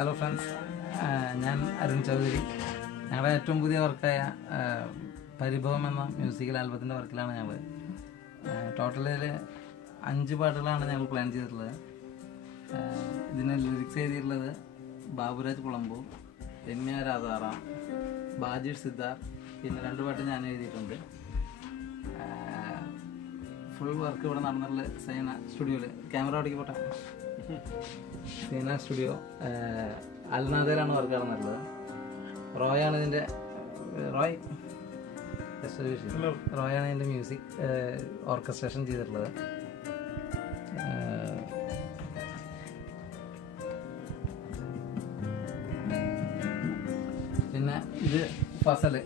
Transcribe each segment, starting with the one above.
Hello friends, ഞാൻ അരുൺ ചൗധരി. ഞങ്ങളുടെ ഏറ്റവും പുതിയ വർക്കായ പരിഭവം എന്ന മ്യൂസിക്കൽ ആൽബത്തിൻ്റെ വർക്കിലാണ് ഞങ്ങൾ. ടോട്ടലിൽ 5 പാട്ടുകളാണ് ഞങ്ങൾ പ്ലാൻ ചെയ്തിട്ടുള്ളത്. ഇതിന് ലിറിക്സ് എഴുതിയിട്ടുള്ളത് ബാബുരാജ് കുളമ്പൂർ, രമ്യ രാധാറാം, ബാജിഷ് സിദ്ധാർത്ഥ്, പിന്നെ 2 പാട്ട് ഞാൻ എഴുതിയിട്ടുണ്ട്. ഫുൾ വർക്ക് ഇവിടെ നടന്നിട്ടുള്ള സൈന സ്റ്റുഡിയോയിൽ. ക്യാമറ അവിടേക്ക് പോട്ടെ. സീന സ്റ്റുഡിയോ അൽനാദയിലാണ് വർക്ക് നടന്നിട്ടുള്ളത്. റോയാണ് ഇതിൻ്റെ റോയാണ് ഇതിൻ്റെ മ്യൂസിക് ഓർക്കസ്ട്രേഷൻ ചെയ്തിട്ടുള്ളത്. പിന്നെ ഇത് ഫസല്,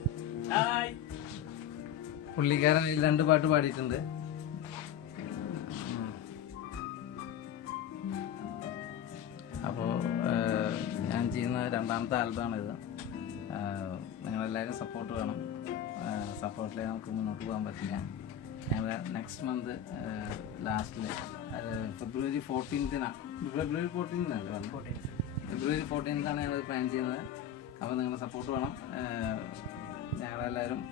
പുള്ളിക്കാരൻ 2 പാട്ട് പാടിയിട്ടുണ്ട്. അപ്പോൾ ഞാൻ ചെയ്യുന്ന 2ാമത്തെ ആൽബമാണിത്. നിങ്ങളെല്ലാവരും സപ്പോർട്ട് വേണം. സപ്പോർട്ടിലേക്ക് നമുക്ക് മുന്നോട്ട് പോകാൻ പറ്റില്ല. ഞങ്ങൾ നെക്സ്റ്റ് മന്ത് ലാസ്റ്റിൽ ഫെബ്രുവരി 14-നാണ് ഫെബ്രുവരി 14-നാണ് ഞങ്ങൾ പ്ലാൻ ചെയ്യുന്നത്. അപ്പോൾ നിങ്ങളുടെ സപ്പോർട്ട് വേണം. ഞങ്ങളാരും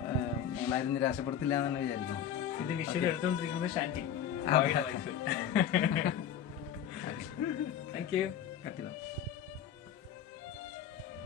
നിരാശപ്പെടുത്തില്ല എന്ന് തന്നെ വിചാരിക്കണം. ഇത് വിഷ്വൽ എടുത്തുകൊണ്ടിരിക്കുന്നത് ഷാൻറ്റി. Thank you. കട്ടില്ല.